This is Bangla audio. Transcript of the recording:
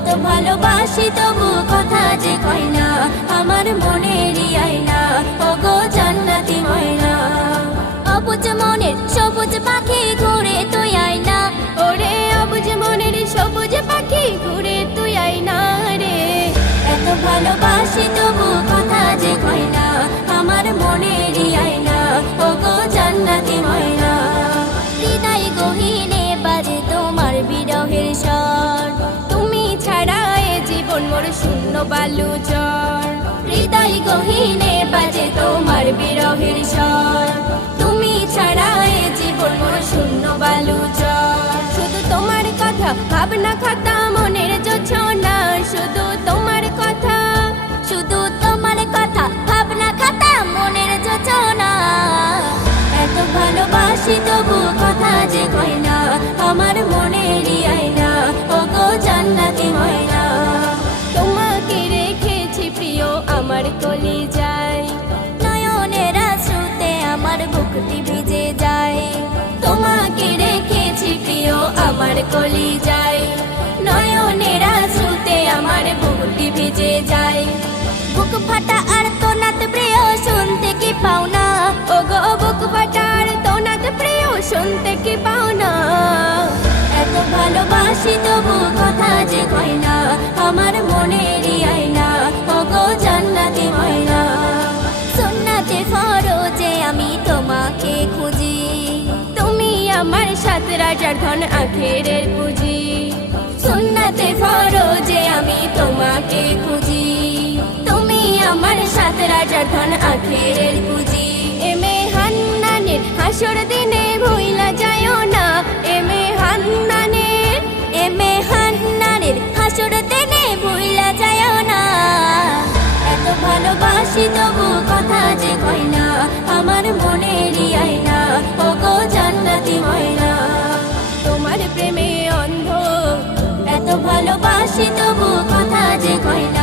এত ভালোবাসি তবু কথা যে কয় না, আমার মনেরই আয়না ওগো জান্নাতি ময়না। অবুঝ মনের সবুজ পাখি ঘুরে তুই আয়না, ওরে অবুঝ মনের সবুজ পাখি ঘুরে তুই আয়না রে। এত ভালোবাসি তবু কথা যে কয় না, আমার মনেরই আয়না ওগো জান্নাতি ময়না। হৃদয় গহীনে বাজে তোমার বিরহের স্বর, তুমি ছাড়া এ জীবন মোর শূন্য বালু চর। হৃদয় গহীনে বাজে তোমার বিরহের স্বর, তুমি ছাড়া এ জীবন মোর শূন্য বালু চর। শুধু তোমার কথা ভাবনা খাতা মনের জোছনা, শুধু তোমার কথা, শুধু তোমার কথা ভাবনা খাতা মনের জোছনা। এত ভালোবাসি তবু কথা যে কয় না, আমার মনেরই আয়না ওগো জান্নাতি ময়না। তোমাকে রেখেছি প্রিয় আমার কলিজায়, নয়নের আঁচুতে আমার বুকটি ভিজে যায়। তোমাকে রেখেছি প্রিয় আমার কলিজায়, নয়নের আঁচুতে আমার বুকটি ভিজে যায়। বুক ফাটা আর তোনাত প্রিয় শুনতে কি পাও না, ওগো বুক ফাটা আর তোনাত প্রিয় শুনতে কি পাও না। এত ভালোবাসি তবু কথা যে কয় না, আমার মনেরই আয়না ওগো জান্নাতি ময়না। সুন্নাতে ফরজে আমি তোমাকে খুঁজি, তুমি আমার সাত রাজার ধন আখেরের পুঁজি। সুন্নাতে ফরজে আমি তোমাকে খুঁজি, তুমি আমার সাত রাজার ধন আখেরের পুঁজি। এমে হান্নানের হাসর দিনে ভুইলা যায়ও না, এমে হান্নানের, এমে হান্নানের হাসর দিনে ভুইলা যায়ও না। এত ভালোবাসি তবু কথা যে কয় না, আমার মনেরই আয়না ওগো জান্নাতি ময়না। তোমার প্রেমে অন্ধ, এত ভালোবাসি তবু কথা যে কয় না,